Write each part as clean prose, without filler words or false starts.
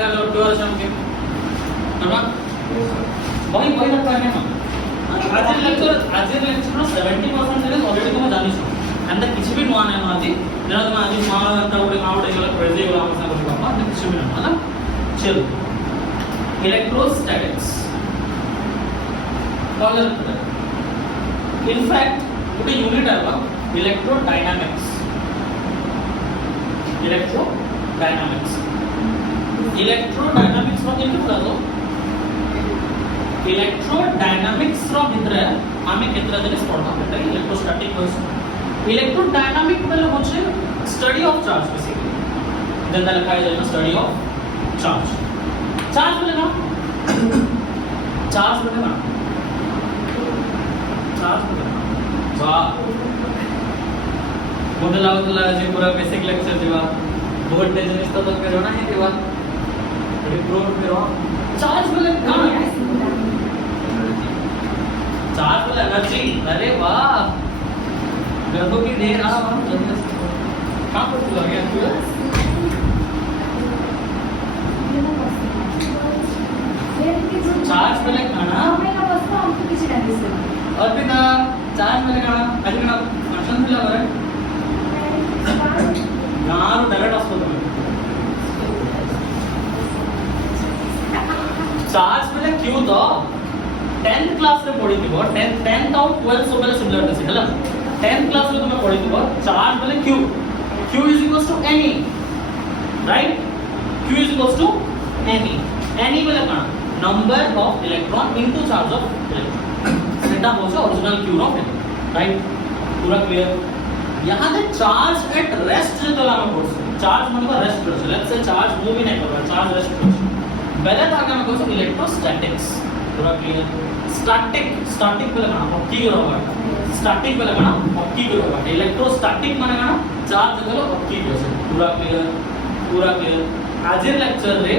गल और क्योर छम के ना वही वही रखा है ना आज लेक्चर नो 70% ऑलरेडी तुम जानि छ अंत किछि भी नुआ नै आदि जेना तुम आज मार ಅಂತ ଗୋଟେ ಆವಡೆ ಗಲ ಕ್ರೇಜಿ ಗಲ ಅಂತ बोली पापा ಅಂತ किछि भी ना ना चलो इलेक्ट्रोस्टैटिक्स कॉल करते हैं इनफैक्ट ଗୋଟେ यूनिट है इलेक्ट्रोडायनामिक्स इलेक्ट्रोडायनामिक्स इलेक्ट्रोडायनामिक्स रो केमि पढा दो इलेक्ट्रोडायनामिक्स रो भितरे आमे केतरा जिनिस पढा बेटा इलेक्ट्रोस्टैटिक इलेक्ट्रोडायनामिक मतलब होचे स्टडी ऑफ चार्ज बेसिकली जनता लिखा है ना स्टडी ऑफ चार्ज चार्ज बोलेगा चार्ज बोलेगा चार्ज बोलेगा वाह मुझे लागला जे पूरा बेसिक लेक्चर दिवा बहुत टेंशन इस तो करो ना है दिवा रिप्रोव करो चार्ज बोले कौन चार्ज बोले एनर्जी अरे वाह देखो कि दे रहा हूं कहां पर चला गया तू चार्ज बोले खाना मेरा वस्तु हमको किसी टाइम से और फिर चार्ज बोले खाना आज का फंक्शन दिला बरे गार डायरेक्ट असतो तुम्ही चार्ज बोले क्यों तो 10th क्लास रे पढी दिबो 10th आउट 12th सब बेले सिमिलर दिस हैला 10th क्लास रे तुम पढी दिबो चार्ज बोले q q is equals to any right q is equals to any any बोले काना number of electron into charge of electron सेटा होसे ओरिजिनल q ऑफ राइट पूरा क्लियर यहां दे चार्ज एट रेस्ट जे तला में कोर्स चार्ज मतलब रेस्ट कर लेट्स से चार्ज मूव ही नहीं कर रहा चार्ज रेस्ट कर पहले था क्या कोर्स इलेक्ट्रोस्टैटिक्स पूरा क्लियर स्टैटिक स्टैटिक पे लगाना हॉकी करो स्टैटिक पे लगाना हॉकी करो इलेक्ट्रोस्टैटिक माने गाना चार्ज जगह हॉकी करो पूरा क्लियर आज लेक्चर रे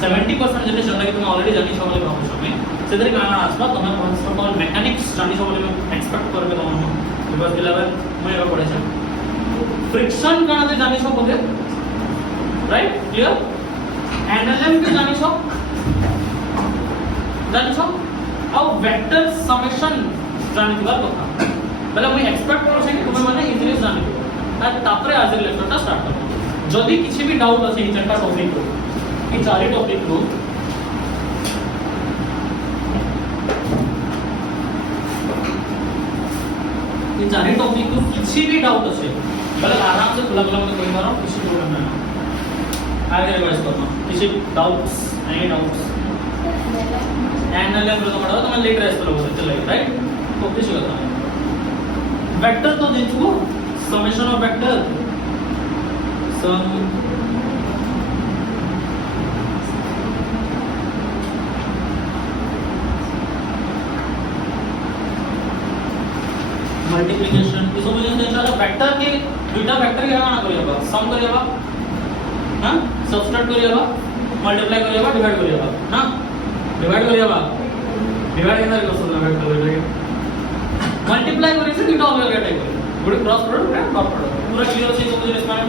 70% जने जोटा कि तुम ऑलरेडी जानि छ बोले भाबु छमे सेदरे गाना आसबा तुम फर्स्ट ऑफ ऑल मैकेनिक्स जानि छ बोले एक्सपेक्ट करबे तुम बिकॉज़ 11 मैं एबा पढे छ फ्रिक्शन गाना दे जानि छ बोले राइट क्लियर एनएलएम के जानि छ और वेक्टर समेशन जानि दिबा कथा मतलब मैं एक्सपेक्ट करो छै कि तुम माने इजिली जानि ता तापरे आज लेक्चर ता स्टार्ट करो जदी किछि भी डाउट আছে এই চারটা টপিক को এই চারি টপিক को এই চারি टॉपिक को किसी भी डाउट আছে मतलब आराम से खुला खुला मत कोई मारो किसी प्रॉब्लम नहीं आगे रिवाइज करना किसी डाउट्स नहीं डाउट्स एनएलएम तो पढ़ा तो मैं लेट रेस्ट करो चलेगा राइट तो किसी का वेक्टर तो दे चुको summation of vector sum multiplication इसको मुझे चलो वेक्टर के दुटा वेक्टर के काना करियबा सम करियबा हां सबट्रैक्ट करियबा मल्टीप्लाई करियबा डिवाइड करियबा हां डिवाइड करियबा डिवाइड केना करसो वेक्टर करियबा मल्टीप्लाई करिसे दुटा अलग अलग टाइप गुडी cross product and dot product पूरा क्लियर छै सब जिनिस माने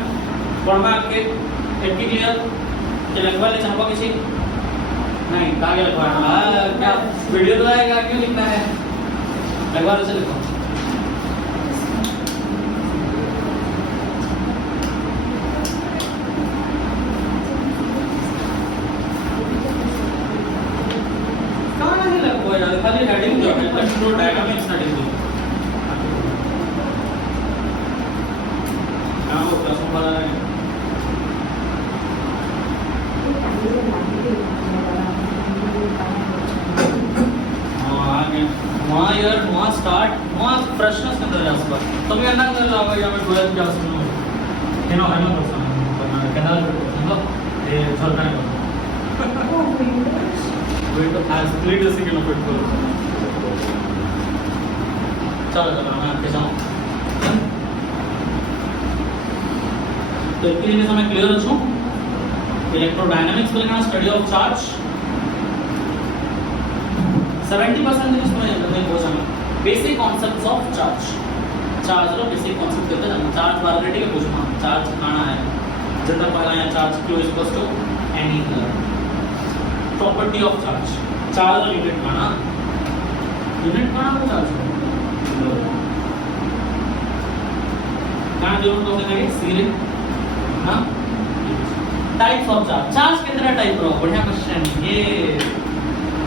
पढ़मा के एक क्लियर के लगवा ले चाहबा किसी नहीं आगे लगवा क्या वीडियो तो आएगा क्यों लिखना है लगवा से लिखो खाली हेडिंग जो है इलेक्ट्रोडायनामिक्स हेडिंग हां वो क्लास में पढ़ा है हां आगे वहां यार वहां स्टार्ट वहां प्रश्न से अंदर जासबा तुम्ही यांना कर लावा या मैं 12 क्लास में हेनो हेनो करता हूं कनाल मतलब ये चलता है going to as split the second of it चलो मैं आपके साथ तो इसके लिए मैं क्लियर हूं इलेक्ट्रोडायनामिक्स को लेना स्टडी ऑफ चार्ज 70% इसमें मैं बोल सकता बेसिक कांसेप्ट्स ऑफ चार्ज रो बेसिक कांसेप्ट देते हैं चार्ज वैलिडिटी के पूछना चार्ज खाना है যেটা পহला है charge q is equals to any property of charge charge unit माना को चार्ज कहां जरूर तो होने लगे सीरे हां टाइप्स ऑफ चार्ज कितने टाइप का बढ़िया क्वेश्चन ये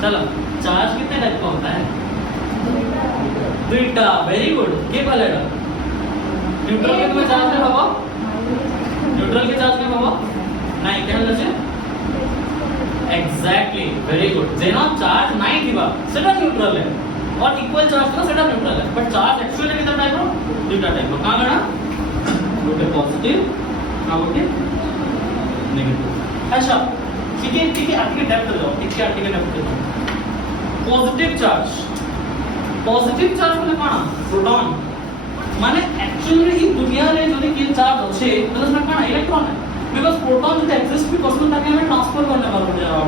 चलो चार्ज कितने टाइप का होता है बीटा वेरी गुड के पहलेगा न्यूट्रल के तुम्हें चार्ज में बाबा न्यूट्रल के चार्ज में बाबा नहीं क्या लगे एग्जैक्टली वेरी गुड जेना चार्ज नहीं थीबा सेटा न्यूट्रल है और इक्वल चार्ज का सेटा न्यूट्रल है बट चार्ज एक्चुअली कितना टाइप रो बीटा टाइप का गणा गोटे पॉजिटिव आ गोटे नेगेटिव अच्छा ठीक है आगे डेप्थ दो ठीक है आगे डेप्थ दो पॉजिटिव चार्ज बोले कोन प्रोटॉन माने एक्चुअली ही दुनिया रे जदी कि चार्ज अछि तो उसमें कोन इलेक्ट्रॉन है बिकॉज़ प्रोटॉन जदी एक्सिस्ट भी पर्सन ताके हमें ट्रांसफर करने वाला हो जाएगा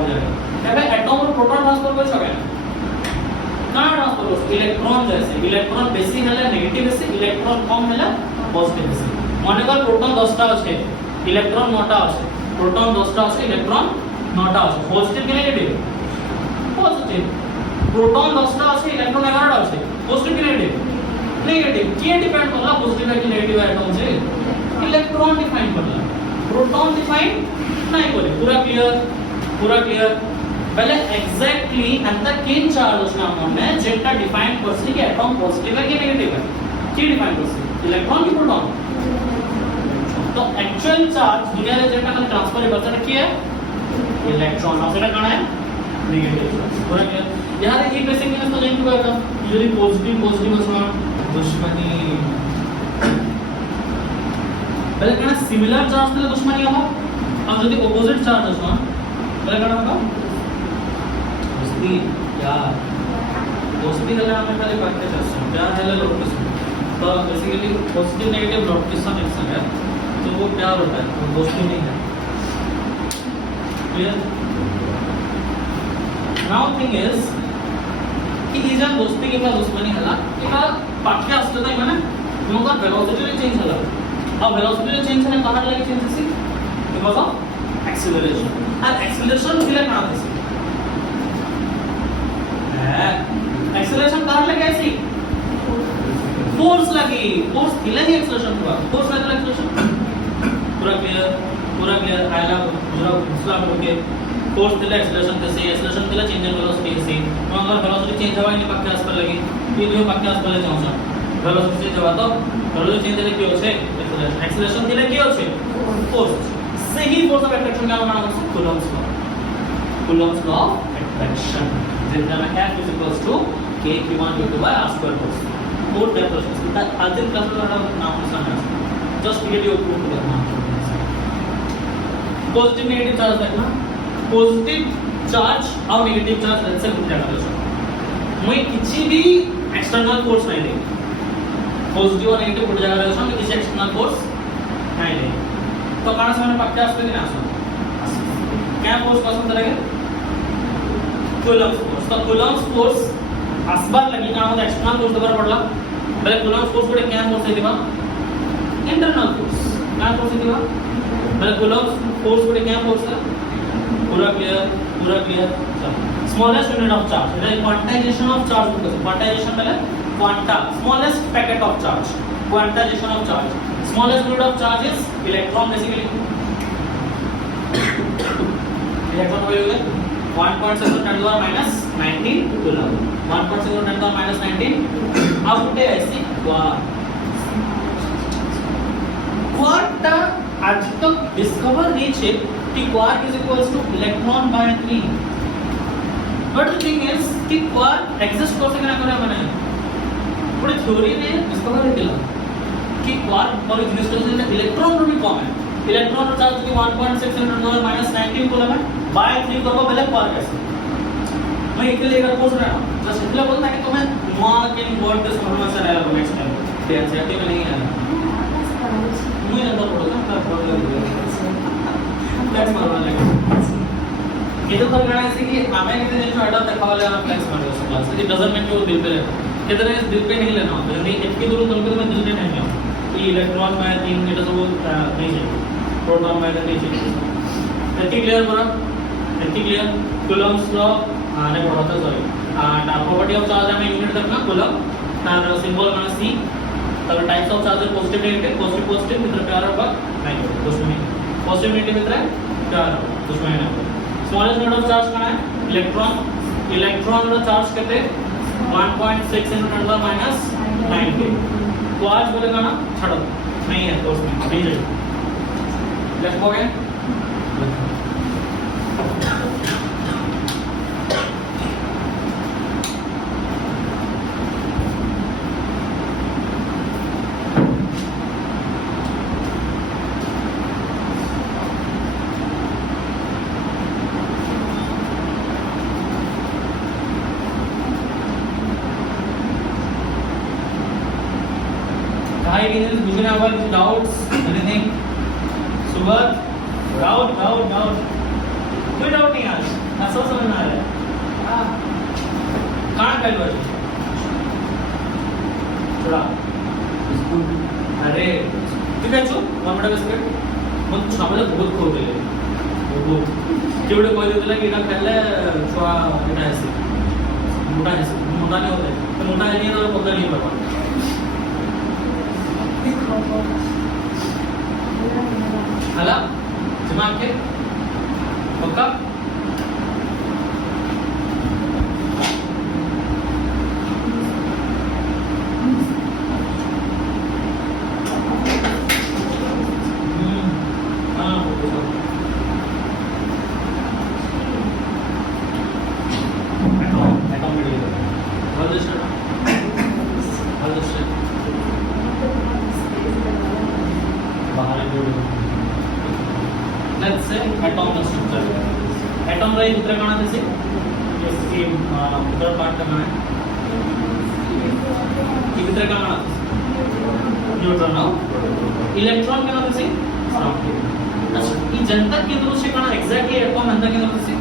एबे एटम और प्रोटॉन ट्रांसफर कर सके ना ट्रांसफर हो इलेक्ट्रॉन जैसे इलेक्ट्रॉन बेसी हले नेगेटिव बेसी इलेक्ट्रॉन कम हले पॉजिटिव बेसी माने कर प्रोटॉन 10 टा अछि इलेक्ट्रॉन 9 टा अछि प्रोटॉन 10 टा अछि इलेक्ट्रॉन 9 टा अछि पॉजिटिव कि नेगेटिव पॉजिटिव प्रोटॉन 10 टा अछि इलेक्ट्रॉन 11 टा अछि पॉजिटिव कि नेगेटिव नेगेटिव किए डिपेंड करला पॉजिटिव है कि नेगेटिव एटम से इलेक्ट्रॉन डिफाइन करला प्रोटॉन डिफाइन नहीं करे पूरा क्लियर पहले एग्जैक्टली अंदर किन चार्ज उसका अमाउंट है जेटा डिफाइन करसी कि एटम पॉजिटिव है कि नेगेटिव है की डिफाइन करसी इलेक्ट्रॉन की प्रोटॉन तो एक्चुअल चार्ज दुनिया रे जेटा खाली ट्रांसफर करता है की है इलेक्ट्रॉन और सेटा कौन है नेगेटिव पूरा क्लियर यार ये बेसिक मीनिंग तो जान चुका है यदि पॉजिटिव उसमें दुश्मनी पहले कहना सिमिलर चार्ज तले दुश्मनी होगा अब यदि ऑपोजिट चार्ज असो पहले कहना होगा दोस्ती यार दोस्ती का नाम है खाली वाक्य चार्ज प्यार है लोग तो बेसिकली पॉजिटिव नेगेटिव डॉट के सम एक्शन है तो वो प्यार होता है वो दोस्ती नहीं है क्लियर नाउ थिंग इज कि ई जन दोस्ती के बाद दुश्मनी हला एका पाठ्य असले नाही माने तुमका वेलोसिटी चेंज हला अब वेलोसिटी चेंज होने कहां लगे चेंज से बिकॉज़ ऑफ एक्सीलरेशन और एक्सीलरेशन किला कहां से है एक्सीलरेशन कहां लगे ऐसी फोर्स लगी फोर्स किला ही एक्सीलरेशन हुआ फोर्स लगा एक्सीलरेशन पूरा क्लियर आयला पूरा दूसरा होके फोर्स दिला एक्सीलरेशन कैसे एक्सीलरेशन दिला चेंज इन वेलोसिटी कैसे तो अगर वेलोसिटी चेंज हवा नहीं पाके आसपास लगी ये जो पाके आसपास ले जाऊंगा वेलोसिटी चेंज हवा तो वेलोसिटी चेंज दिले की होछे एक्सीलरेशन दिले की होछे फोर्स से ही फोर्स ऑफ अट्रैक्शन का नाम है कूलम्ब्स लॉ ऑफ अट्रैक्शन जिसका में F is equals to k q1 q2 by r square force four definition इसका आदिम क्लास में नाम समझना जस्ट गेट योर प्रूफ करना पॉजिटिव नेगेटिव चार्ज देखना पॉजिटिव चार्ज और नेगेटिव चार्ज रेड से पूछा करछो मैं किसी भी एक्सटर्नल फोर्स नहीं दे पॉजिटिव और नेगेटिव पूछा करछो मैं किसी एक्सटर्नल फोर्स नहीं दे तो कारण से मैंने पक्का आसपे नहीं आसो क्या फोर्स पसंद करेंगे कूलम्ब्स फोर्स तो कूलम्ब्स फोर्स आसबार लगी ना होता एक्सटर्नल फोर्स दबर पड़ला बले कूलम्ब्स फोर्स कोडे क्या फोर्स है दिबा इंटरनल फोर्स क्या फोर्स है दिबा बले कूलम्ब्स फोर्स कोडे क्या फोर्स है पूरा clear smallest unit of charge it is quantisation of charge quantisation मतलब quanta smallest packet of charge quantisation of charge smallest unit of charge is electron basically electron हो गया 1.7 10 to the power minus 19 coulomb 1.7 10 to the power minus 19 अब उठे ऐसी quark आज तक discover नहीं छे कि quark is equals two electron by 3 but the thing is कि क्वार्क एग्जिस्ट कर सके ना करे माने पूरी थ्योरी ने डिस्कवर किया कि क्वार्क और एग्जिस्ट करने इलेक्ट्रॉन भी कम है इलेक्ट्रॉन का चार्ज की 1.6 10 to the minus 19 कूलम है बाय 3 करबो पहले क्वार्क है मैं इकले अगर पूछ रहा हूं जस्ट इसलिए बोलता है कि तुम्हें मार्क इन वर्ड के समझ में से आएगा नेक्स्ट टाइम ते एनसीईआरटी में नहीं आया मुझे नंबर पढ़ोगा मैं पढ़ लूंगा फ्लैक्स मारने लगे ये तो कर गणा है कि हमें कितने दिन में देखा वाले हम फ्लैक्स मार रहे क्लास इट डजंट मीन कि वो दिल पे रहता कितने दिल पे नहीं लेना होता नहीं एक की दूर तुमको मैं दिल पे नहीं लेना ये इलेक्ट्रॉन में 3 मीटर से वो नहीं चाहिए प्रोटॉन मायनस नीचे एती क्लियर बरा एती क्लियर कूलम्स लॉ ने पढ़ाता सॉरी प्रॉपर्टी ऑफ चार्ज हमें यूनिट रखना कूलम तार सिंबल माने सी तार types of charge positive negative positive positive मित्र प्यार होगा नेगेटिव उसमें पॉजिटिव नेगेटिव मित्र प्यार उसमें है स्मॉलेस्ट यूनिट ऑफ चार्ज कौन है इलेक्ट्रॉन इलेक्ट्रॉन का चार्ज कितने 1.6 × 10⁻90 तो आज बोलेगा ना छड़ो नहीं है तो उसमें नहीं है लेफ्ट हो गया Hi, Daniel. Do you have any doubts? Anything? Subhat? Doubt. कोई डाउट नहीं आज ऐसा समझ में आ रहा है कहाँ कर लो थोड़ा स्कूल अरे ठीक है चो वन मिनट बिस्किट मग छापले बहुत खोल गए बहुत केवढे कोई देला की ना खाल्ले छुआ এটা আছে मोठा नहीं होता है तो मोठा नहीं है तो पकड़ नहीं पाता हला दिमाग के पक्का let's say atomic structure atom रे दूसरा कौन है जैसे इसकी दूसरा पार्ट करना है ये दूसरा कौन है न्यूट्रॉन ना इलेक्ट्रॉन का नाम जैसे अच्छा ये जनता के अंदर से कौन एग्जैक्टली एटॉम अंदर के अंदर से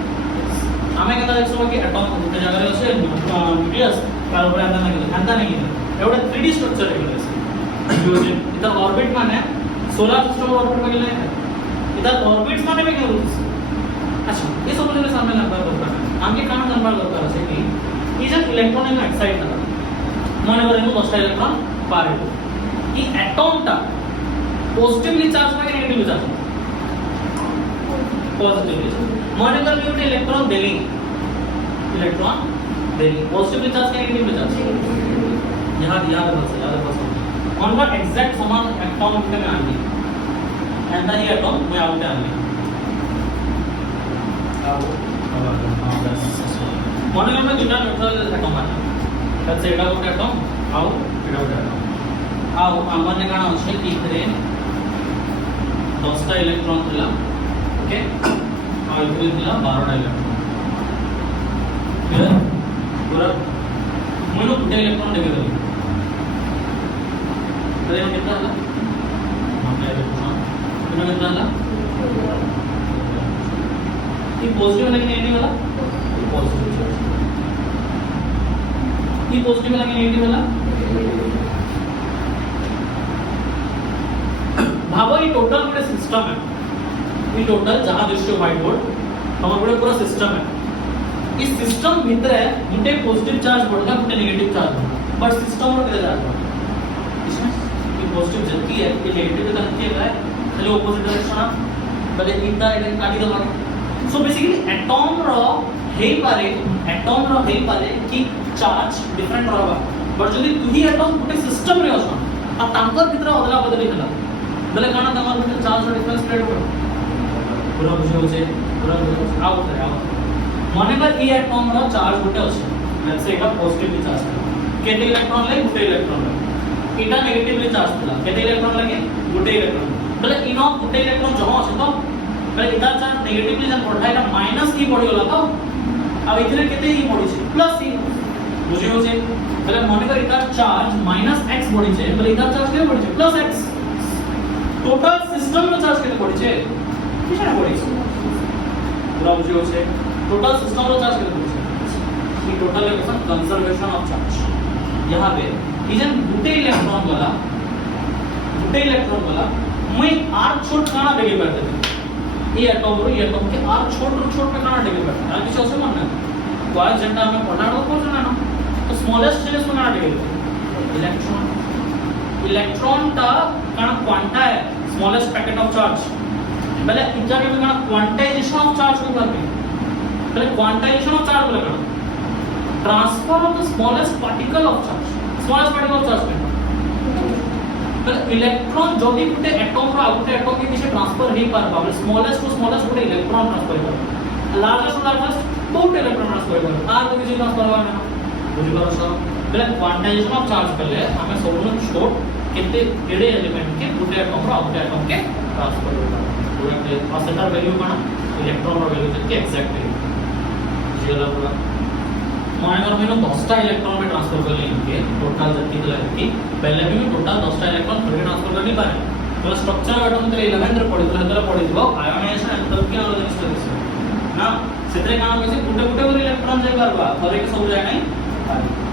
हमें कहता है कि एटॉम दूसरे जगह से न्यूक्लियस कार्बन अंदर नहीं है एवढा 3D स्ट्रक्चर आहे इधर ऑर्बिट माने सोलर सिस्टम ऑर्बिट में गेले इधर ऑर्बिट्स माने भी करू अच्छा ये सब लोग सामने लगता है आमके काम करणार दरकार असे की ई जर इलेक्ट्रॉन ने एक्साइट करा माने वर इनु 10 इलेक्ट्रॉन पार येतो ई एटॉम टा पॉजिटिवली चार्ज माने नेगेटिवली चार्ज पॉजिटिवली माने तर मी उठे इलेक्ट्रॉन देली पॉजिटिवली चार्ज का नेगेटिवली चार्ज याद बस कौन सा एग्जैक्ट समान एटॉम उठने में आनी ऐसा ही एटॉम में आउट आनी मॉडल में दुटा न्यूट्रल एटॉम है that's it out atom out आमाने काना আছে কি করে 10 টা ইলেকট্রন দিলাম ওকে আর এখানে দিলাম 12 টা ইলেকট্রন ক্লিয়ার পুরো মনে দুটো ইলেকট্রন দেবে দিলাম तो ये कितना है हमने इलेक्ट्रॉन कितना कितना है ये पॉजिटिव लेकिन नेगेटिव वाला ये पॉजिटिव लेकिन नेगेटिव वाला भावो ये टोटल पूरा सिस्टम है ये टोटल जहां दृश्य व्हाइट बोर्ड हमारे पूरा सिस्टम है इस सिस्टम भीतर है मुटे पॉजिटिव चार्ज बढ़ता मुटे नेगेटिव चार्ज बट सिस्टम और कितना चार्ज इसमें पॉजिटिव जल्दी है ये नेगेटिव का नक्की है खाली ऑपोजिट डायरेक्शन बले इतना इधर काटी दो सो बेसिकली एटॉम रो हेई पारे कि चार्ज डिफरेंट रहबा बट जदी तुही एटॉम गुटे सिस्टम रे असो आ तांकर भीतर अदला बदली हला बले काना तमार भीतर चार्ज रो डिफरेंस क्रिएट करो पूरा बुझो से आओ माने का ई एटॉम रो चार्ज गुटे असो let's say Etah positively charge केते इलेक्ट्रॉन ले गुटे इलेक्ट्रॉन इटा नेगेटिवली चार्ज होला केते इलेक्ट्रॉन लगे गुटे इलेक्ट्रॉन बले इनो गुटे इलेक्ट्रॉन जमा আছে তো बले इटा चार्ज नेगेटिवली जन पठाइला माइनस ई पड़ी होला तो अब इतने केते ई पड़ी छे प्लस ई बुझी हो छे बले मने कर इटा चार्ज -x पड़ी छे बले इटा चार्ज के पड़ी छे +x टोटल सिस्टम में चार्ज केते पड़ी छे किछना पड़ी छे पूरा बुझी हो छे टोटल सिस्टम में चार्ज केते पड़ी छे ई total equation conservation of charge यहां पे इजन दुटे इलेक्ट्रॉन वाला मुई आर छोट काना डेली करते ये एटम रो ये एटम के आर छोट पे काना डेली करते आर किछ আছে মনে কয়েক যেটা আমি পড়ানো করছ না তো স্মলেস্ট জিনিস কানা डेली इलेक्ट्रॉन इलेक्ट्रॉन टा काना क्वांटा है स्मॉलेस्ट पैकेट ऑफ चार्ज पहले इतना के काना क्वांटाइजेशन ऑफ चार्ज हो करते पहले क्वांटाइजेशन ऑफ चार्ज बोले काना transfer of the smallest particle of charge smallest particle of charge पहले इलेक्ट्रॉन जो भी गुटे एटम रो आउटे एटम के पीछे ट्रांसफर ही पार पावे smallest to smallest Gute electron transfer कर लार्जेस्ट टू लार्जेस्ट बहुत इलेक्ट्रॉन ट्रांसफर कर आर तो किसी ट्रांसफर होगा ना बुझी पारो सब पहले क्वांटाइजेशन ऑफ चार्ज करले हमें सबनो छोट केते केडे एलिमेंट के गुटे एटम रो आउटे एटम के ट्रांसफर होगा पूरा के ऑसिलेटर वैल्यू काना इलेक्ट्रॉन रो वैल्यू के एग्जैक्ट वैल्यू जेला पूरा माने अगर मैंने 10 टा इलेक्ट्रॉन में ट्रांसफर कर लेंगे टोटल जति की पहले भी टोटल 10 टा इलेक्ट्रॉन थोड़ी ट्रांसफर कर नहीं पाए तो स्ट्रक्चर एटम तो 11 रे पड़ी तो पड़ी दिबो आयोनाइजेशन एंथैल्पी और रेजिस्टेंस ना सेतरे काम होइसे गुटे गुटे कर इलेक्ट्रॉन जे करबा थरे के सब जाय नहीं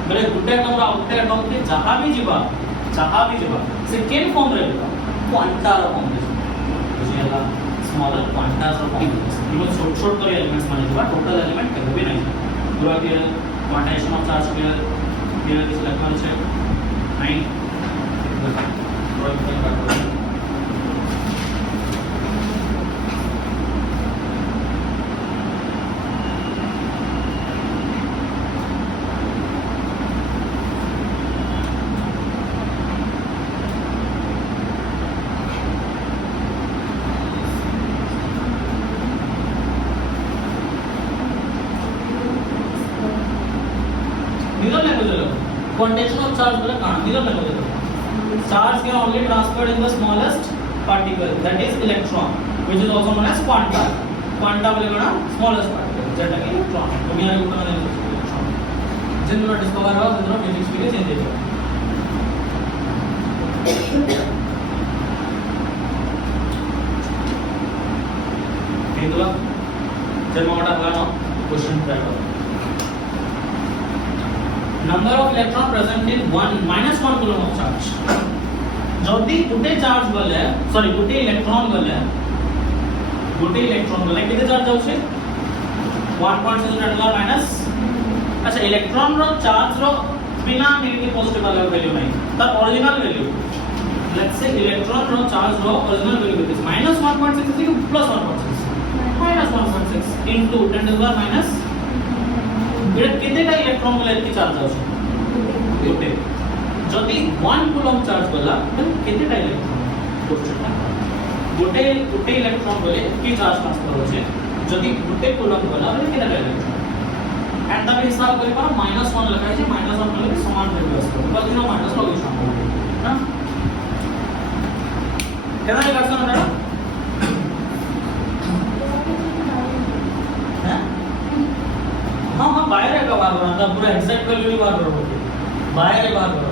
बोले गुटे एटम रो आउटे एटम के जहां भी जीवा से केन फॉर्म रे जीवा क्वांटा रो फॉर्म दे बुझियाला स्मॉलर क्वांटा रो फॉर्म दे इवन छोट छोट कर एलिमेंट्स माने जीवा टोटल एलिमेंट के भी नहीं पूरा के क्वांटाइजेशन ऑफ चार्ज के दिस लखन से 9 quantitation of charge बोले कहां मिरर में बोले charge can only transferred in the smallest particle that is electron which is also known as quanta बोले कहां smallest particle जेटा कि इलेक्ट्रॉन दुनिया में उतना इलेक्ट्रॉन जिन जो डिस्कवर हुआ जिन फिजिक्स के चेंज हो ठीक है जब मोटा हुआ ना क्वेश्चन ट्राई करो number of electron present in 1 minus 1 coulomb of charge जदी गुटे चार्ज बोले सॉरी गुटे इलेक्ट्रॉन बोले किते चार्ज जाउछे 1.6 × माइनस अच्छा इलेक्ट्रॉन रो चार्ज रो बिना नेगेटिव पॉजिटिव वाला वैल्यू नहीं तर original value let's say electron रो चार्ज रो original value is -1.6 is equal to +1.6 into 10⁻⁻ এটা কেতেটা ইলেকট্রন বলে কি চার্জ আছে গোটে যদি 1 কুলম্ব চার্জ বলা তাহলে কেতেটা ইলেকট্রন কোশ্চেনটা গোটে ইলেকট্রন বলে কি চার্জ ট্রান্সফার হচ্ছে যদি গোটে কুলম্ব বলা তাহলে কেতেটা ইলেকট্রন এন্ড তবে হিসাব করি পারো -1 লেখা আছে -1 বলে সমান ভ্যালু আসবে বাকি নো মাইনাস লগে সম্ভব না কেন লেখা আছে না हाँ बाहर है का बार बनाता पूरा एग्जैक्ट वैल्यू भी बार करो बाहर है बार करो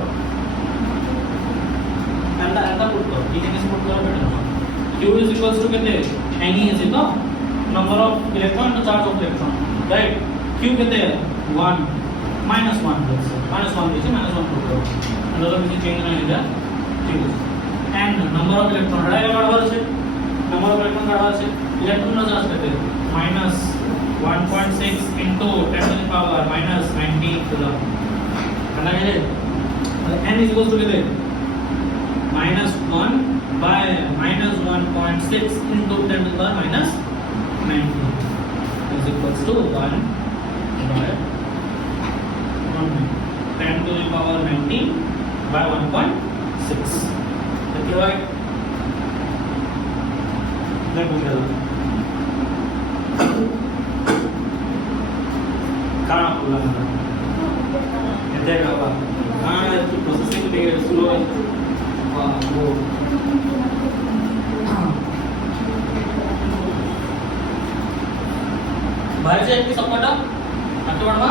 एंड पुट करो ठीक है कैसे पुट करो बेटा q is equals to कितने ne is तो number of electron into charge of electron right q कितने 1 -1 -1 देखिए -1 पुट करो मतलब किसी चेंज नहीं लिया ठीक है एंड नंबर ऑफ इलेक्ट्रॉन रहेगा बराबर से नंबर ऑफ इलेक्ट्रॉन बराबर से इलेक्ट्रॉन का चार्ज कितने -1.6 into 10⁻⁻90 coulomb है ना ये n is equals to कितने -1 by -1.6 into 10⁻⁻90 is equals to 1 by 10⁻90 by 1.6 तो क्या है मैं पूछ रहा हूँ कहाँ बोला कहते हैं बाबा कहाँ है तो प्रोसेसिंग भी स्लो है वो बाहर से एक सपोर्ट अट बढ़वा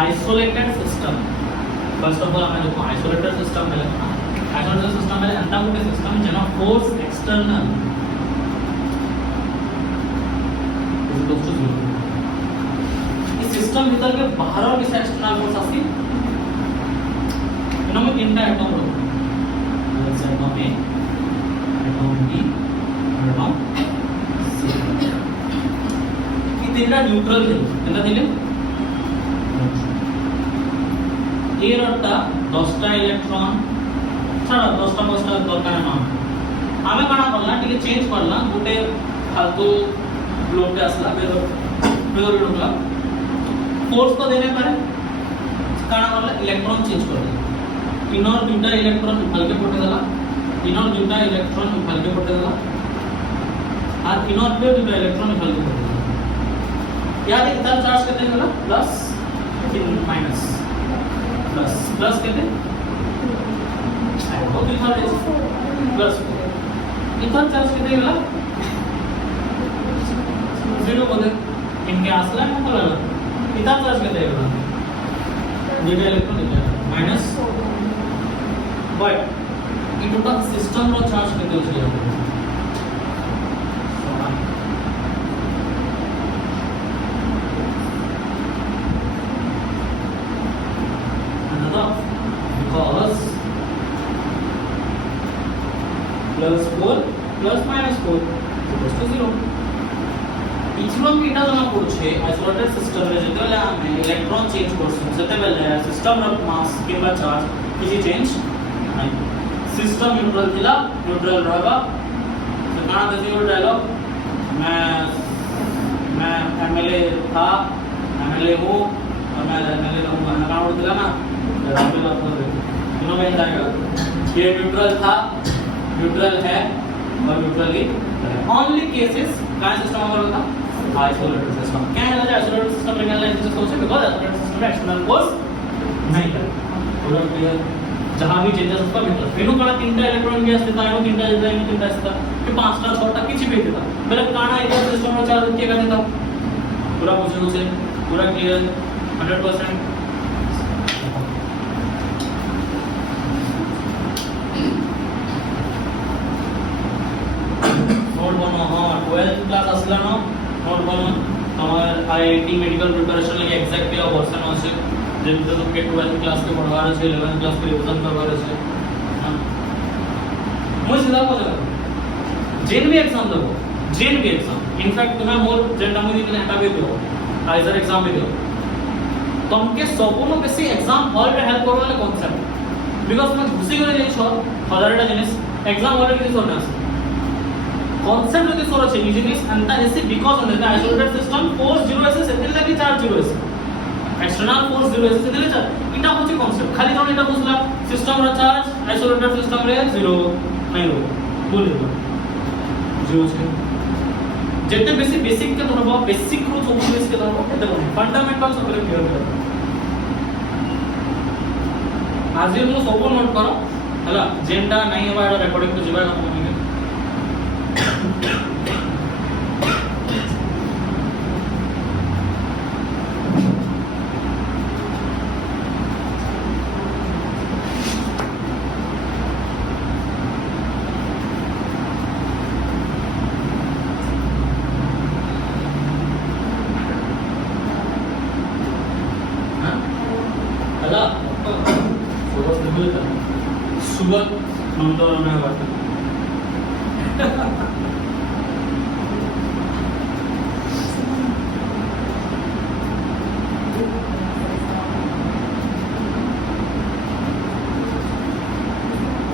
isolated system first of all हमें देखो आइसोलेटेड सिस्टम में लिखना आइसोलेटेड सिस्टम है एंता गोटे सिस्टम जेना फोर्स एक्सटर्नल इस सिस्टम भीतर के बाहर किसी एक्सटर्नल फोर्स आसी इनमें तीनटा एटम रो atom A atom B atom C ये तीनटा न्यूट्रल थे केनता थिले ए रटा 10टा इलेक्ट्रॉन छाड़ा 10टा दरकार ना आमे काना करला टिके चेंज करला गोटे फालतू ब्लॉक पे आसला बेदर ढोकला फोर्स तो देने पारे काना करला इलेक्ट्रॉन चेंज कर दे इनर दुटा इलेक्ट्रॉन उछाल के पटे देला इनर दुटा इलेक्ट्रॉन उछाल के पटे देला और इनर पे दुटा इलेक्ट्रॉन उछाल के पटे देला याद है कितना चार्ज कितने होला प्लस माइनस प्लस प्लस कितने वो तो इधर प्लस इधर चार्ज कितने होला जीरो बोले इनके आसला है तो लगा इधर चार्ज कितने होला दुटा इलेक्ट्रॉन निकला minus but in total system रो चार्ज कितने होची because plus 4 plus minus 4 equals to 0 इचरो कीटा जना पड़छे आइसोलेटेड सिस्टम रे जेतेले आमे इलेक्ट्रॉन चेंज करसु सेतेबेले सिस्टम रो मास किबा चार्ज किछि चेंज नाही सिस्टम न्यूट्रल थिला न्यूट्रल रहबा तो काना देसी वो डायलॉग मैं एमएलए था एमएलए हूं और मैं एमएलए रहूंगा ना काना बोलथिला ना रामदेव बात कर रहे दोनों में जाएगा ये न्यूट्रल था न्यूट्रल है और न्यूट्रल ही ओनली केसेस का सिस्टम अगर होता आइसोलेटेड सिस्टम क्या है आइसोलेटेड सिस्टम में क्या है जैसे सोचे बिकॉज़ आइसोलेटेड सिस्टम में एक्सटर्नल फोर्स नहीं है पूरा क्लियर जहां भी चेंजेस उसका भीतर फेनु कला तीनटा इलेक्ट्रॉन के असते तानो तीनटा डिजाइन तीनटा असता कि पांचटा छटा किछि भी देता पहले काना इधर सिस्टम में चार्ज किया करता पूरा पूछो से पूरा क्लियर 100% नोट बनो हां 12th क्लास असला न नोट बनो तमार आईआईटी मेडिकल प्रिपरेशन लगे एग्जैक्टली आ वर्जन আছে যেটা তোমকে 12th ক্লাস के पढ़वार আছে 11th क्लास के रिवीजन करवार আছে মই সিধা কথা जेन भी एग्जाम देबो जेन भी एग्जाम इनफैक्ट तुम्हें मोर जेंडा मुझे दिने हटा भी दो आइजर एग्जाम भी दो तुमके सबनो बेसी एग्जाम हॉल रे हेल्प करवाले कांसेप्ट बिकॉज़ मैं घुसी गले जाई छ हजारटा जिनिस एग्जाम हॉल रे किछ होना আছে कॉन्सेप्ट যদি সর আছে এই জিনিস এন্টা এসি because on the isolated system force zero আছে সেদিন লাগি চার্জ জিরো আছে एक्सटर्नल फोर्स जीरो আছে সেদিন চার্জ এটা হচ্ছে কনসেপ্ট খালি তোমরা এটা বুঝলা সিস্টেম র চার্জ আইসোলেটেড সিস্টেম রে জিরো নাই हो बोले जीरो আছে যেতে বেশি বেসিক কে ধরবা বেসিক রু তো বেসিক কে ধরবা দেখো ফান্ডামেন্টালস উপরে ক্লিয়ার করো आज मु सब नोट करो हला जेंडा नहीं हवा एटा रेकॉर्डिंग तो जीवा ना सुबह नंतर में बात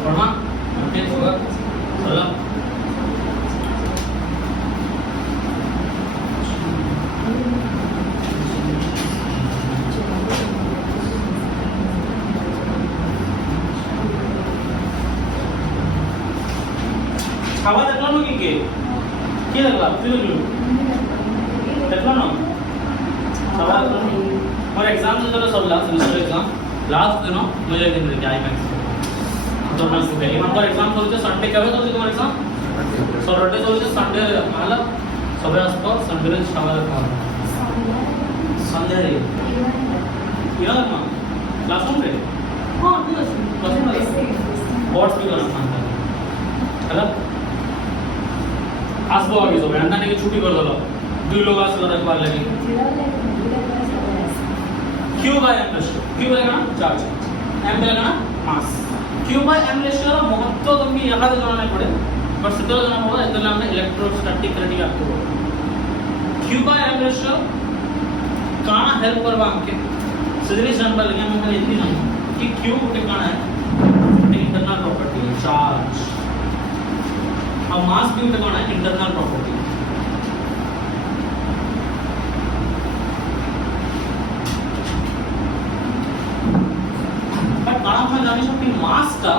पढ़वा ओके सुबह चलो খাওয়া দেখলো না কি দেখলা তুই দেখলো না খাওয়া দেখলো मोर एग्जाम जो चलो सब लास्ट सेमेस्टर एग्जाम लास्ट दिन मुझे दिन रे आई मैक्स तो मैं सुबह ये नंबर एग्जाम चलते संडे केवे चलते तुम्हारे एग्जाम सैटरडे चलते संडे मला सबे असतो संडे रे खावा देखा संडे रे या ना क्लासरूम रे हां क्लासरूम बॉट स्पीड वाला मानता है ହେଲା आसबो आगे सब एंदा ने छुट्टी कर दलो दुई लोग आसलो रखवार लगी q by m ratio q by ना चार्ज m by ना मास q by m रेशियो ର महत्व तुमको यहाँ से जाना पड़े बट सेतो जाना होगा इतना हमने इलेक्ट्रोस्टैटिक रेडी आपको q by m रेशियो काना हेल्प करवा हमके सीधे एग्जांपल लगे हम इतनी ना कि q के काना है इंटरनल प्रॉपर्टी चार्ज और मास भी उठे कौन है इंटरनल प्रॉपर्टी बट काना में जाने से कि मास का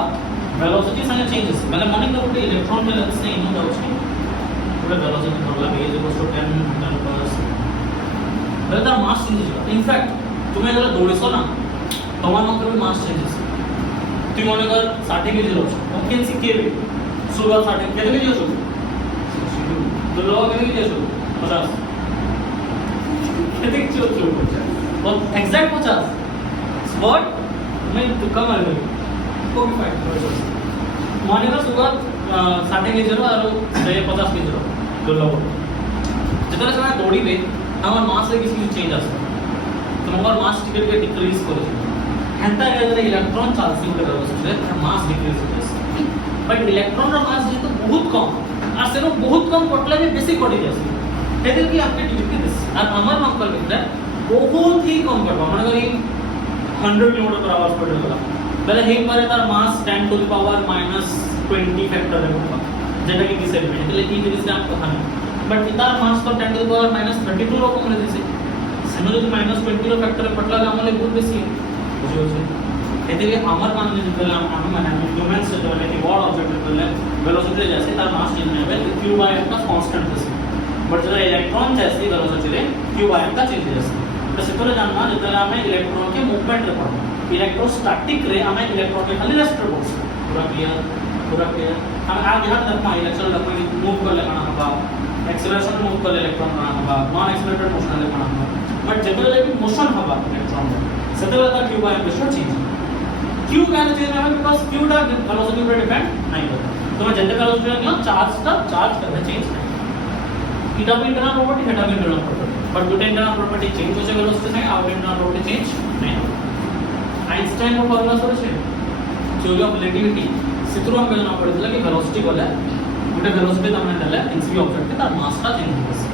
वेलोसिटी संगे चेंजेस मतलब माने का उठे इलेक्ट्रॉन में लगते हैं इन दोनों के पूरे वेलोसिटी फॉर्मूला v = 10 न्यूटन पर वेदर मास चेंजेस इनफैक्ट तुम्हें अगर दौड़ेसो ना तुम्हारा भी मास चेंजेस तुम माने अगर 60 केजी लो ओके सी के सुबह 60 केजी केजी हो तो लोग केजी केजी हो 50 केजी चो चो और एग्जैक्ट 50 स्पॉट मैं तुक्का मार गई को भी फाइट माने का सुबह 60 केजी रो और 50 केजी रो तो लोग जितना समय दौड़ी में हमारा मास में किसी चेंज आता है तो हमारा मास टिकट के डिक्रीज कर हेंता ಹೇಳಿದ್ರೆ इलेक्ट्रॉन चार्ज की वेलोसिटी मास डिक्रीज होता है बट इलेक्ट्रॉन रा मास जे तो बहुत कम आ सेनो बहुत कम पटले भी बेसी पड़ी जासी हेदे की आपके डिग्री दिस और हमर नंबर मित्र बहुत ही कम करबा माने करी 100 किलोमीटर/आवर स्पीड होला बेले हे मारे तार मास 10 टू द पावर -20 फैक्टर होगा जेटा कि दिसे में એટલે की दिसे आप कथा नहीं बट इतार मास पर 10 टू द पावर -32 रकम रे दिसे सेनो जो -20 रो फैक्टर पटला हमले बहुत बेसी है बुझो छे एते हमर मान जे हम माने ह्यूमंस जो है कि बॉड ऑब्जेक्ट ले वेलोसिटी जैसे तार मास चेंज नहीं है q by m का कांस्टेंट है बट जो इलेक्ट्रॉन जैसे वेलोसिटी रे q by m का चेंज है तो सेतरे जानना जेतला हमें इलेक्ट्रॉन के मूवमेंट रे पढ़ो इलेक्ट्रोस्टैटिक रे हमें इलेक्ट्रॉन के खाली रेस्ट रे पढ़ो पूरा क्लियर हम आगे यहाँ तक इलेक्ट्रॉन लग मूव कर लेना होगा एक्सेलरेशन मूव कर इलेक्ट्रॉन करना होगा नॉन एक्सेलरेटेड मोशन लेना होगा बट जब भी मोशन होगा इलेक्ट्रॉन सेतला का q by m ratio change q का चेंज है बिकॉज़ q का वेलोसिटी पर डिपेंड नहीं होता तो मैं जनरल वेलोसिटी का चार्ज का चेंज है थीटा भी इंटरनल प्रॉपर्टी थीटा भी इंटरनल प्रॉपर्टी बट दुटा इंटरनल प्रॉपर्टी चेंज हो जाए वेलोसिटी से आउट इंटरनल प्रॉपर्टी चेंज नहीं आइंस्टाइन को फॉर्मूला सर છે थ्योरी ऑफ रिलेटिविटी सितरो हम जाना पड़ेला कि वेलोसिटी बोले गुटे वेलोसिटी तमने देले किसी ऑब्जेक्ट का मास का चेंज होता है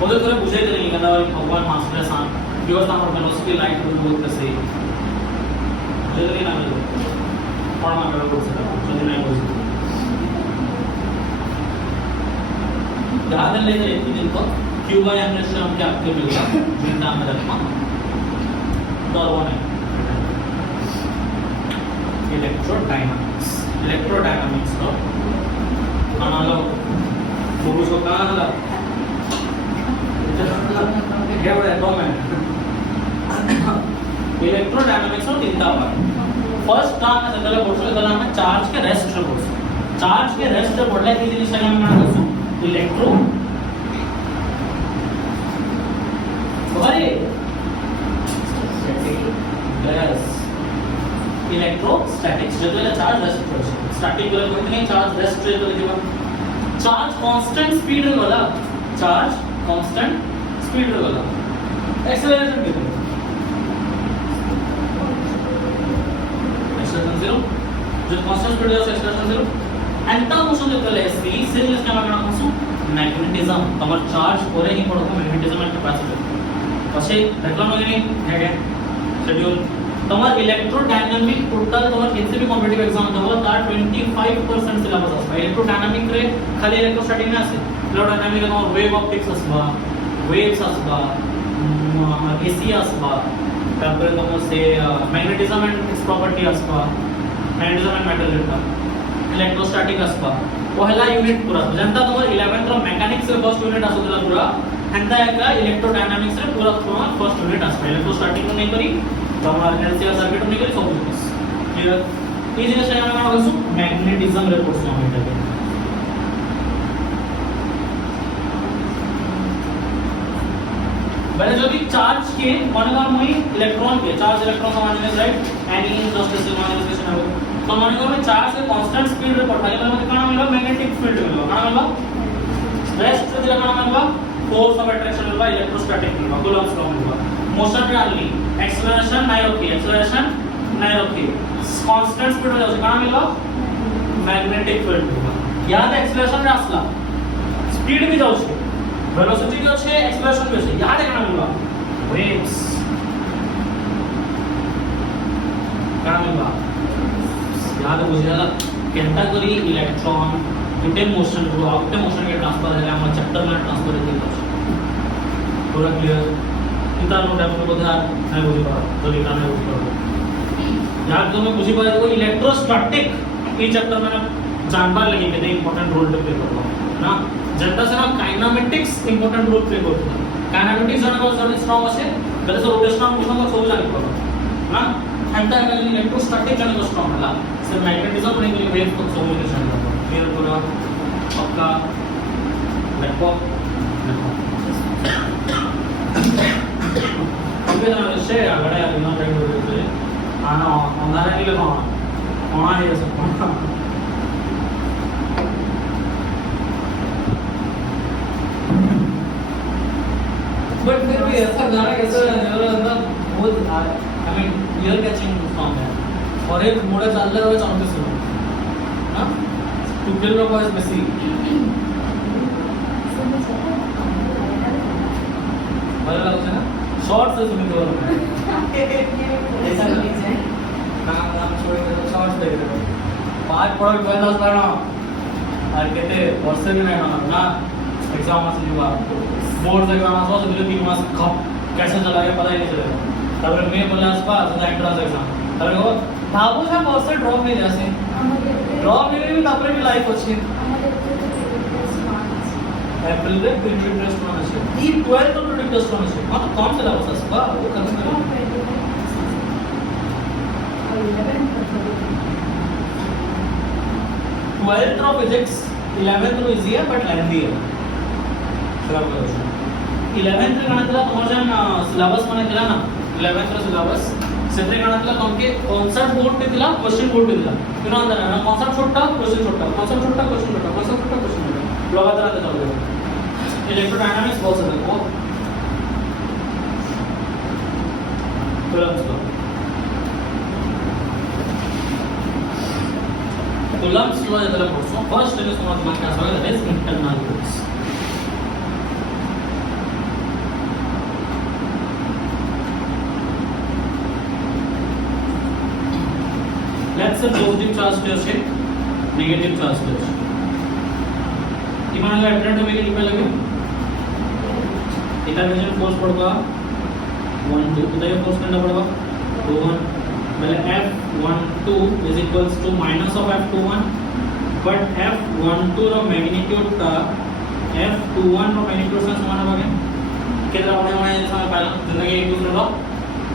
बोले तोरे बुझाई देनी कदा भगवान मास के साथ because our velocity light will go the same जल्दी ना मिलो और मैं करो कुछ जल्दी नहीं हो ध्यान लेते हैं दिन को q by m रेशियो हम क्या आपको मिलेगा जितना में रखना और वो है इलेक्ट्रोडायनामिक्स तो खाना लो पुरुष को कहाँ हला क्या बोले दो में इलेक्ट्रोडायनामिक्स और तीन ताप फर्स्ट काम है सेतले बोलते हैं हमें चार्ज के रेस्ट रे बोलते चार्ज के रेस्ट रे पड़ले की जिनिस हम मानसु इलेक्ट्रो यस इलेक्ट्रोस्टैटिक्स जेतले चार्ज रेस्ट करছে स्टैटिक वाला कोई नहीं चार्ज रेस्ट रे तो जेबा चार्ज कांस्टेंट स्पीड रे वाला चार्ज कांस्टेंट स्पीड रे वाला एक्सेलरेशन कितना एक्सेलरेशन 0 जो कांस्टेंट स्पीड है एक्सेलरेशन 0 एंटा मोशन जो चले सी सीरीज का मागना हमसु मैग्नेटिज्म तमर चार्ज करे ही पड़ो मैग्नेटिज्म एंड कैपेसिटी પછી देखला नगे हेगे शेड्यूल तमर इलेक्ट्रोडायनामिक टोटल तमर किसी भी कॉम्पिटिटिव एग्जाम दो तार 25% सिलेबस आसबा इलेक्ट्रोडायनामिक रे खाली इलेक्ट्रोस्टैटिक में आसे इलेक्ट्रोडायनामिक का वेव ऑप्टिक्स आसबा वेव्स आसबा एसी आसबा तापर तमर से मैग्नेटिज्म एंड इट्स प्रॉपर्टी आसबा मैग्नेटिज्म एंड मेटल डेटा इलेक्ट्रोस्टैटिक आसबा पहला यूनिट पूरा जनता तमर 11th रो मेकानिक्स रे फर्स्ट यूनिट आसुदला पूरा हेंता एकला इलेक्ट्रोडायनामिक्स रे पूरा फर्स्ट यूनिट आसबा इलेक्ट्रोस्टैटिक नहीं करी तमर एलसीआर सर्किट नहीं करी सब क्लियर ई जिनिस हम ना आसु मैग्नेटिज्म रे कोर्स में होइता बेले जदि चार्ज के मानेगा मुई इलेक्ट्रॉन के चार्ज इलेक्ट्रॉन का माने राइट एनी जस्ट दिस माने डिस्कशन हो तो मानेगा मैं चार्ज के कांस्टेंट स्पीड रे पठाइले मते काना मिलबा मैग्नेटिक फील्ड मिलबा काना मिलबा रेस्ट दिला काना मिलबा फोर्स ऑफ अट्रैक्शन मिलबा इलेक्ट्रोस्टैटिक मिलबा कूलम्ब्स लॉ मिलबा मोशन रे आली एक्सेलरेशन नाही रखी कांस्टेंट स्पीड रे जाउछ काना मिलबा मैग्नेटिक फील्ड मिलबा याद एक्सेलरेशन रे आसला स्पीड भी जाउछ वेलोसिटी जो छे एक्सेलरेशन भी छे याद है काना मिलबा वेव्स काना मिलबा याद बुझियाला केंता करी इलेक्ट्रॉन गुटे मोशन को आउटे मोशन के ट्रांसफर है हम चैप्टर में ट्रांसफर है पूरा क्लियर इंता नो डेवलप बोधा नहीं बुझी पा तो लिखा नहीं बुझी पा याद तो मैं बुझी पा वो इलेक्ट्रोस्टैटिक ई चैप्टर में जानबार लगी के इंपॉर्टेंट रोल प्ले करबो ना जनता से ना काइनेमेटिक्स इंपॉर्टेंट रोल प्ले करतो काइनेमेटिक्स जण को जण स्ट्रांग আছে बेले से रोटेशनल मोशन को सब जानि पड़ो ना एंटा अगर इलेक्ट्रोस्टैटिक जण को स्ट्रांग होला से मैग्नेटिज्म ने के वेव को सब रिलेशन करबो क्लियर पूरा पक्का देखो अबे ना से आगडे ना टाइम होते आना अंधारा नहीं लगा वहां है सब बट फिर भी ऐसा गाना कैसा बहुत I mean year catching song है और एक मोड़ा चल रहा है साउंड से सुनो हां to kill the voice messy भले लगता है ना शॉर्ट से सुन दो ऐसा नहीं है नाम छोड़ के शॉर्ट्स देख रहे हो पांच पढ़ो कोई दस पढ़ना और कहते वर्ष भी नहीं ना एग्जाम में जुआ बोर्ड एग्जाम आसपास तो 3 मास कब कैसे चला गया पता ही नहीं चलेगा तब मैं बोला आसपास तो एंट्रेंस एग्जाम तब वो भाबो का वर्ष ड्रॉप नहीं जासे ड्रॉप नहीं भी तब भी लाइफ अच्छी अप्रैल में प्रिंटेड टेस्ट होना चाहिए ये 12 तो प्रिंटेड टेस्ट होना चाहिए मतलब कौन सा सिलेबस है इसका वो करना है 12th of physics 11th रो इजी है बट लेंथी है 11th रे गणितला तुम्हारे सिलेबस माने दिला ना 11th रो सिलेबस सेते गणितला तुमके कांसेप्ट बोर्ड पे दिला क्वेश्चन बोर्ड पे दिला किना अंदर ना कांसेप्ट छोटा क्वेश्चन छोटा कांसेप्ट छोटा क्वेश्चन छोटा कांसेप्ट छोटा क्वेश्चन छोटा लगातार आते चलोगे इलेक्ट्रोडायनामिक्स बहुत सारे को Coulomb's law is the first. First, let us know what that is internal force. Let's say positive charge to a negative charge to a इमान अगर अल्टरनेट में क्या लगे इटरनेशन फोर्स पड़ेगा 1 2 बताइए फोर्स कितना पड़ेगा 2 1 पहले F12 is equals to minus of F21 but F12 रो मैग्नीट्यूड का F21 रो मैग्नीट्यूड से समान होगा कितना होने वाला है समय पहला जिंदगी एक दूसरे रो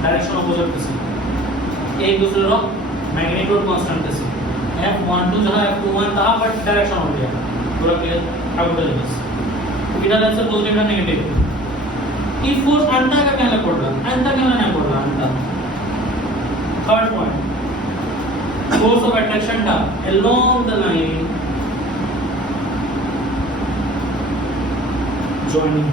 डायरेक्शन अपोजिट किसी एक दूसरे रो मैग्नीट्यूड कांस्टेंट किसी F12 जो है F21 था बट डायरेक्शन हो गया पूरा क्लियर अब उधर बस इधर आंसर पॉजिटिव या नेगेटिव ई फोर्स अंडा का क्या पड़ रहा अंडा क्या नहीं पड़ रहा अंडा third point force of attraction था along the line joining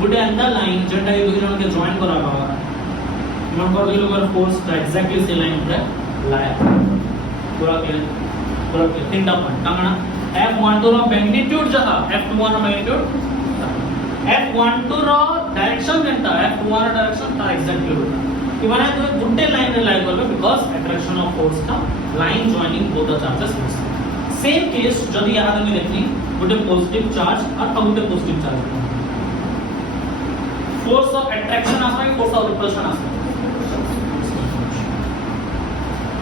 good अंडा लाइन जेटा एक दूसरे के जॉइन करा हुआ मन कर दिलो अगर फोर्स एग्जैक्टली से लाइन पे लाया पूरा तीनटा पॉइंट कांगना F12 रो मैग्नीट्यूड जहा F21 रो मैग्नीट्यूड F12 रो डायरेक्शन देता F21 रो डायरेक्शन ता एग्जैक्टली होता इवन है तो गुड्डे लाइन रे लाइन करबे बिकॉज़ अट्रैक्शन ऑफ फोर्स का line joining both the charges same case जदी याद में देखनी गुड्डे पॉजिटिव चार्ज और गुड्डे positive charge force of attraction आसा है फोर्स ऑफ रिपल्शन आसा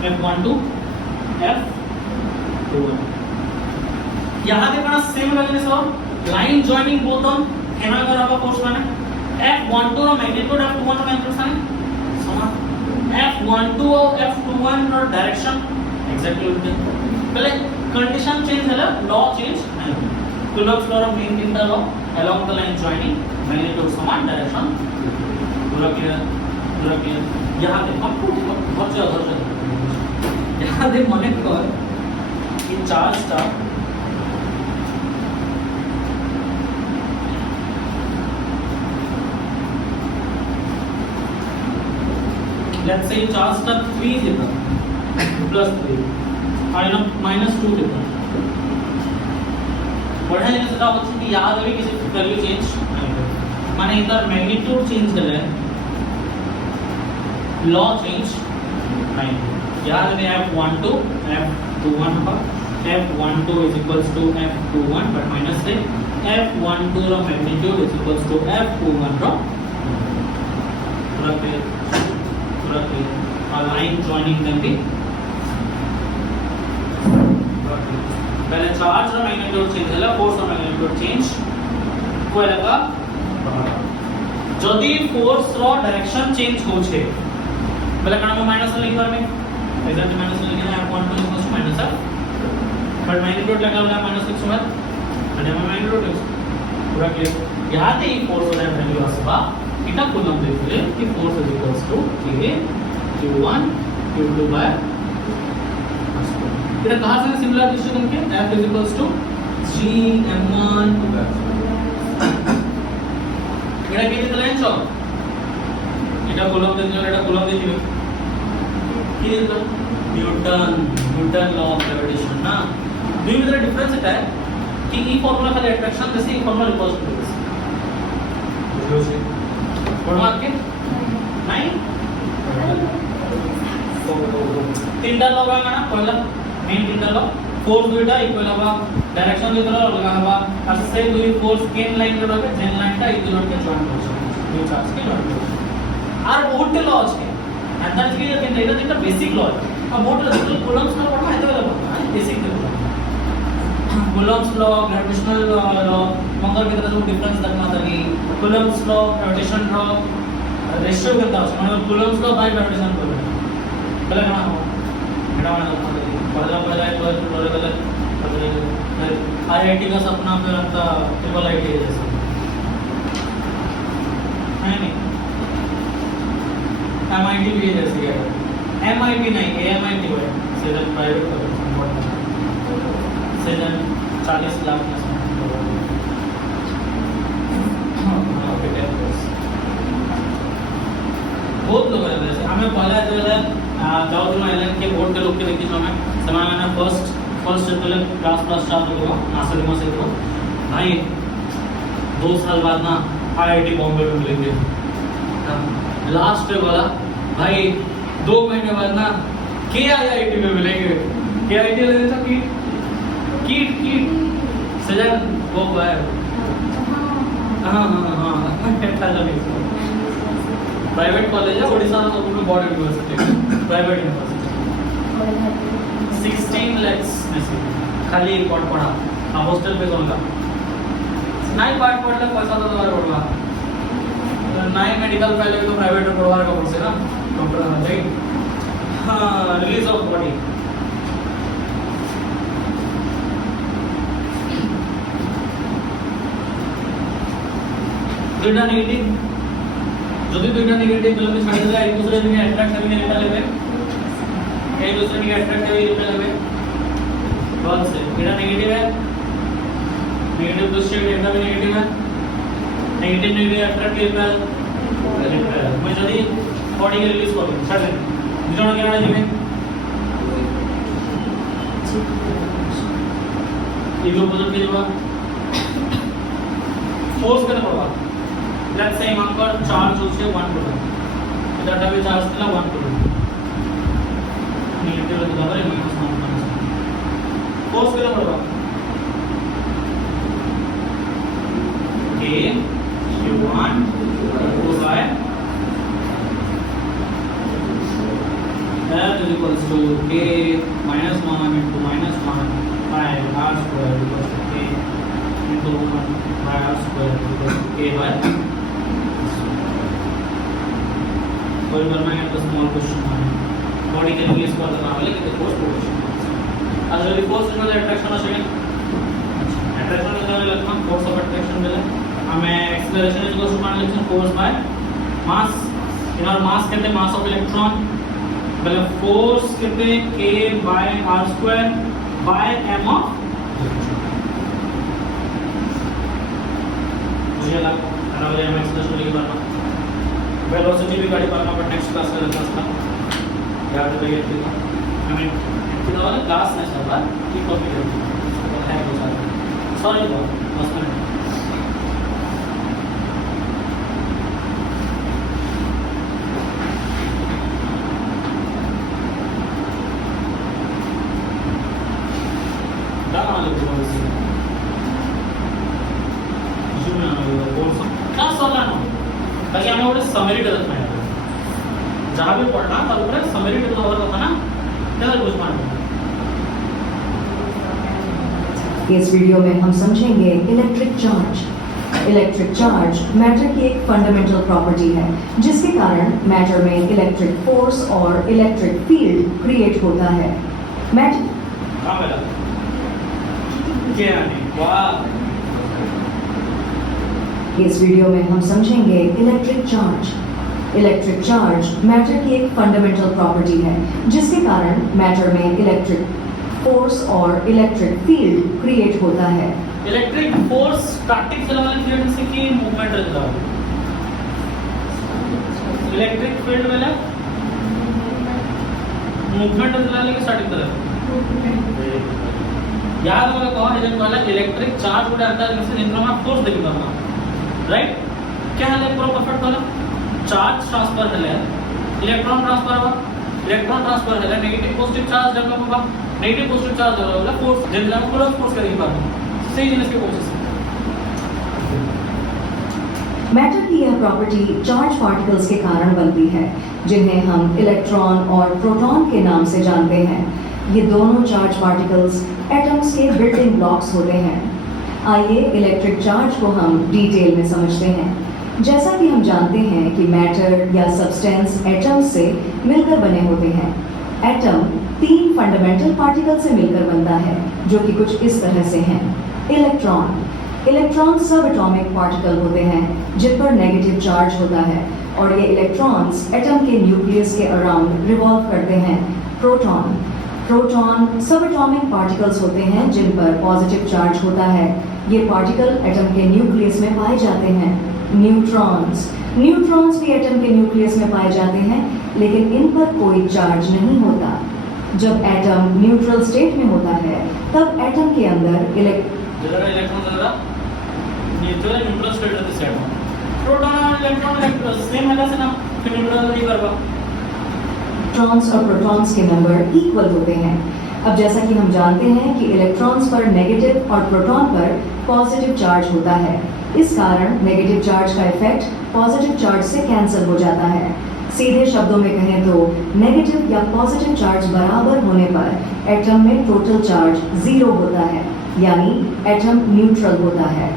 F12 F21 यहाँ देखना सेम वैल्यू से लाइन जॉइनिंग बोथ ऑन एना करावा फोर्स माने F12 रो मैग्नीट्यूड F21 रो मैग्नीट्यूड साइन समान F12 और F21 रो डायरेक्शन एग्जैक्टली उल्टे पहले कंडीशन चेंज है लॉ चेंज नहीं Coulomb's law of main तीनटा law along the line joining magnitude समान direction पूरा clear यहाँ पे आपको बहुत ज़्यादा यहाँ पे मने कर कि चार्ज टा let's say charge टा 3 देता plus 3 और ना -2 देता बढ़ा जाने से क्या होता है कि यहाँ भी किसी वैल्यू चेंज माने इधर मैग्नीट्यूड चेंज कर रहे हैं लॉ चेंज नहीं यहाँ में f12 f21 होगा f12 is equals to f21 but minus से f12 रो magnitude is equals to f21 रो पूरा क्लियर और लाइन जॉइनिंग करके पहले चार्ज रो मैग्नीट्यूड चेंज होला फोर्स रो मैग्नीट्यूड चेंज कोएलका जदी फोर्स रो डायरेक्शन चेंज हो छे पहले कण में माइनस लिख बार में रिजल्ट माइनस लिखना है f12 equals to minus f but magnitude लगा हुआ है -6 में અને में मैग्नीट्यूड पूरा क्लियर यहां से ही फोर्स रो वैल्यू आसबा इटा कूलम देखिए कि force is equals to k q1 q2 by इधर कहां से सिमिलर डिस्ट्रीब्यूशन के f is equals to gm1 এটা কি দিতে লাইন চল এটা কলম দিতে এটা কলম দিতে কি দিতে न्यूटन लॉ ऑफ ग्रेविटेशन ना দুই ভিতরে ডিফারেন্স এটা कि ई फार्मूला खाली अट्रैक्शन जैसे ई फार्मूला रिपोज टू दिस बुझो फॉर्मूला के नहीं तीनटा लॉ होगा ना पहला मेन तीनटा लॉ फोर्स दुईटा इक्वल होगा डायरेक्शन दुईटा लगा होगा और से दुई फोर्स केन लाइन रे होगा जेन लाइनटा इक्वल के जॉइन করছে দুই চার্জ के जॉइन করছে আর বহুত लॉ আছে अंदाज की এটা তিনটা বেসিক लॉ अब बहुत कूलम्स लॉ पढ़ना है तो basic Coulomb's law gravitational law मंगल की तरह जो डिफरेंस देखना था कि Coulomb's law gravitation law ratio करता है मतलब कूलम्स लॉ बाय ग्रेविटेशन को पहले ना हो बेटा पहला एक बार पहले आईआईटी का सपना फिर आता ट्रिपल आईटी जैसा है नहीं एमआईटी भी जैसी है एमआईटी नहीं एएमआईटी है सीधे प्राइवेट सीधे 40 लाख में बहुत लोग हैं जैसे हमें पहला जो है दाऊद आइलैंड के बोर्ड के लोग के देखी हमें समय मैंने फर्स्ट पहले क्लास स्टार्ट हुआ नासिर में से भाई 2 साल बाद ना आईआईटी बॉम्बे में मिलेंगे लास्ट पे बोला भाई 2 महीने बाद ना के आईआईटी में मिलेंगे के आईआईटी लेने था कीट सजन वो है हाँ प्राइवेट कॉलेज है ओडिशा में board university private university 16 lakhs में से खाली पढ़ पढ़ा हॉस्टल पे जाऊंगा नहीं पाठ पढ़ले पैसा तो तुम्हारे पड़वा नहीं मेडिकल पहले तो प्राइवेट में पढ़वा का पड़से ना डॉक्टर आना चाहिए हाँ रिलीज ऑफ बॉडी दुईटा नेगेटिव যদি দুইটা নেগেটিভ তাহলে ছাড়িয়ে দিলে এক দুসরে থেকে অ্যাট্রাক্ট করবে এটা নেবে এই দুসরে থেকে অ্যাট্রাক্ট করবে এটা নেবে बॉल से এটা नेगेटिव है नेगेटिव दूसरे এটা भी नेगेटिव है नेगेटिव नेगेटिव अट्रैक्ट करবে मैं যদি बॉडी के रिलीज कर दूं छाड़ दे দুজন কেন দিবে এগুলো পর্যন্ত কি হবে फोर्स करना पड़वा लेट्स से मानकर चार्ज होছে 1 कुलम এটাটা भी चार्ज ছিল 1 कुलम नेगेटिव है तो बराबर माइनस 1 फोर्स करना पड़वा k q1 goes by that is equals to k minus 1 into minus 1 by r square equals to k into 1 by r square equals to k by कोई करना है तो small question है body के release कर देना वाले कि फोर्स पोजीशन आज जल्दी फोर्स में अट्रैक्शन आ सके अट्रैक्शन लेवल लिखना फोर्स ऑफ अट्रैक्शन बेले हमें एक्सेलरेशन इज इक्वल टू मान लिखना फोर्स बाय मास इन और मास कहते हैं मास ऑफ इलेक्ट्रॉन बेले फोर्स कहते हैं k by r² by m of मुझे लगा अरे हम एक्सेलरेशन लिख पाना वेलोसिटी भी गाड़ी पाना बट नेक्स्ट क्लास में रहता था याद रखिए हमें इधर वाला क्लास में सब की कॉपी करते हैं सॉरी बस में ताकि हमें वो समरी करत नाही जहाँ भी पढ़ना तब ऊपर समरी करत होता ना त्याला कुछ मानना इस वीडियो में हम समझेंगे electric charge. Electric charge matter की एक फंडामेंटल प्रॉपर्टी है जिसके कारण मैटर में इलेक्ट्रिक फोर्स और इलेक्ट्रिक फील्ड क्रिएट होता है। मैटर इस वीडियो में हम समझेंगे electric charge. Electric charge matter की एक फंडामेंटल प्रॉपर्टी है जिसके कारण मैटर में इलेक्ट्रिक फोर्स और इलेक्ट्रिक फील्ड क्रिएट होता है। इलेक्ट्रिक फोर्स स्टैटिक चलाने क्रिएट से की मूवमेंट रहता है। इलेक्ट्रिक फील्ड वाला मूवमेंट चलाने के स्टैटिक तरह याद होगा कौन है वाला इलेक्ट्रिक चार्ज उड़ा आता है जिससे इनका फोर्स देखता है राइट क्या है पूरा परफेक्ट वाला चार्ज ट्रांसफर है इलेक्ट्रॉन ट्रांसफर हुआ इलेक्ट्रॉन ट्रांसफर है नेगेटिव पॉजिटिव चार्ज जब होगा नेगेटिव पॉजिटिव चार्ज होगा फोर्स जनरल में पूरा फोर्स करेंगे बात सही जिनिस के प्रोसेस मैटर की यह प्रॉपर्टी चार्ज पार्टिकल्स के कारण बनती है जिन्हें हम इलेक्ट्रॉन और प्रोटॉन के नाम से जानते हैं। ये दोनों चार्ज पार्टिकल्स एटम्स के बिल्डिंग ब्लॉक्स होते हैं। आइए इलेक्ट्रिक चार्ज को हम डिटेल में समझते हैं। जैसा कि हम जानते हैं कि मैटर या सब्सटेंस एटम से मिलकर बने होते हैं। एटम 3 फंडामेंटल पार्टिकल से मिलकर बनता है जो कि कुछ इस तरह से हैं। इलेक्ट्रॉन इलेक्ट्रॉन सब एटॉमिक पार्टिकल होते हैं जिन पर नेगेटिव चार्ज होता है और ये इलेक्ट्रॉन्स एटम के न्यूक्लियस के अराउंड रिवॉल्व करते हैं। प्रोटॉन प्रोटॉन सब एटॉमिक पार्टिकल्स होते हैं जिन पर पॉजिटिव चार्ज होता है। ये पार्टिकल एटम के न्यूक्लियस में पाए जाते हैं। न्यूट्रॉन्स न्यूट्रॉन्स भी एटम के न्यूक्लियस में पाए जाते हैं लेकिन इन पर कोई चार्ज नहीं होता। जब एटम न्यूट्रल स्टेट में होता है तब एटम के अंदर इलेक्ट्रॉन न्यूट्रल स्टेट रहते सेट प्रोटॉन इलेक्ट्रॉन सेम है ना फिर न्यूट्रल नहीं करवा इलेक्ट्रॉन्स और प्रोटॉन्स के नंबर इक्वल होते हैं। अब जैसा कि हम जानते हैं कि इलेक्ट्रॉन्स पर नेगेटिव और प्रोटॉन पर पॉजिटिव चार्ज होता है। इस कारण नेगेटिव चार्ज का इफेक्ट पॉजिटिव चार्ज से कैंसिल हो जाता है। सीधे शब्दों में कहें तो नेगेटिव या पॉजिटिव चार्ज बराबर होने पर एटम में टोटल चार्ज 0 होता है यानी एटम न्यूट्रल होता है।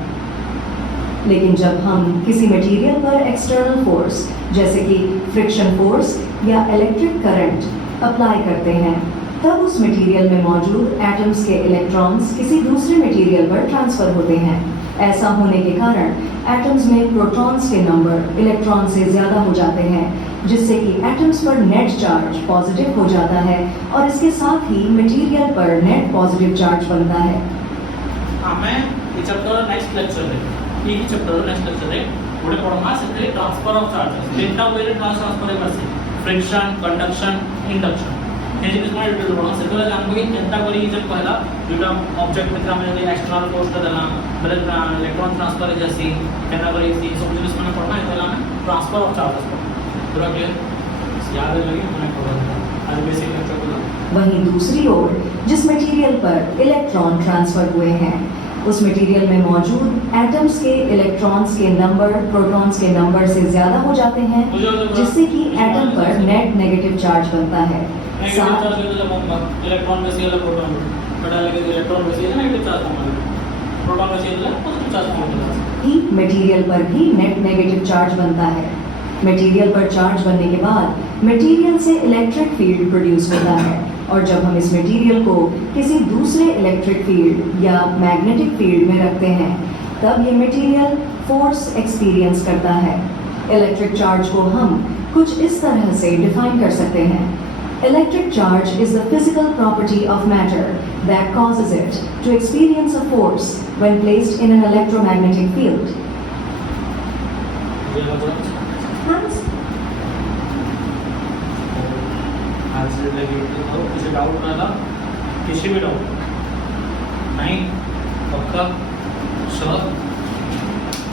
लेकिन जब हम किसी मटेरियल पर एक्सटर्नल फोर्स जैसे कि फ्रिक्शन फोर्स या इलेक्ट्रिक करंट अप्लाई करते हैं तब उस मटेरियल में मौजूद एटम्स के इलेक्ट्रॉन्स किसी दूसरे मटेरियल पर ट्रांसफर होते हैं। ऐसा होने के कारण एटम्स में प्रोटॉन्स के नंबर इलेक्ट्रॉन से ज्यादा हो जाते हैं जिससे कि एटम्स पर नेट चार्ज पॉजिटिव हो जाता है और इसके साथ ही मटेरियल पर नेट पॉजिटिव चार्ज बनता है। हमें ये चैप्टर नेक्स्ट लेक्चर है ये चैप्टर नेक्स्ट लेक्चर है थोड़े पढ़ना सिंपली ट्रांसफर ऑफ चार्जेस डेटा वेट ट्रांसफर करसे फ्रिक्शन कंडक्शन इंडक्शन हे जे तुम्हाला डिटेल पढ़ना सिंपल जानबो कि केंता करी जब पहला दुटा ऑब्जेक्ट में हमें एक्सटर्नल फोर्स का देना मतलब इलेक्ट्रॉन ट्रांसफर जैसे केंता करी सी सब जिनिस में पढ़ना है पहला हमें ट्रांसफर ऑफ चार्जेस पूरा क्लियर याद लगी मैंने पढ़ा आज बेसिक लेक्चर को। वहीं दूसरी ओर जिस मटेरियल पर इलेक्ट्रॉन ट्रांसफर हुए हैं उस मटेरियल में मौजूद एटम्स के इलेक्ट्रॉन्स के नंबर प्रोटॉन्स के नंबर से ज्यादा हो जाते हैं जिससे कि एटम पर नेट नेगेटिव चार्ज बनता है। इलेक्ट्रॉन बेसी वाला प्रोटॉन बड़ा लगे इलेक्ट्रॉन बेसी है नेगेटिव चार्ज हमारे प्रोटॉन बेसी वाला पॉजिटिव चार्ज हमारे ही मटेरियल पर भी नेट नेगेटिव चार्ज बनता है। मटेरियल पर चार्ज बनने के बाद मटेरियल से इलेक्ट्रिक फील्ड प्रोड्यूस होता है और जब हम इस मटेरियल को किसी दूसरे इलेक्ट्रिक फील्ड या मैग्नेटिक फील्ड में रखते हैं तब ये मटेरियल फोर्स एक्सपीरियंस करता है। इलेक्ट्रिक चार्ज को हम कुछ इस तरह से डिफाइन कर सकते हैं। Electric charge is the physical property of matter that causes it to experience a force when placed in an electromagnetic field. कुछ डाउट राहिला किसी भी डाउट नाही पक्का श्योर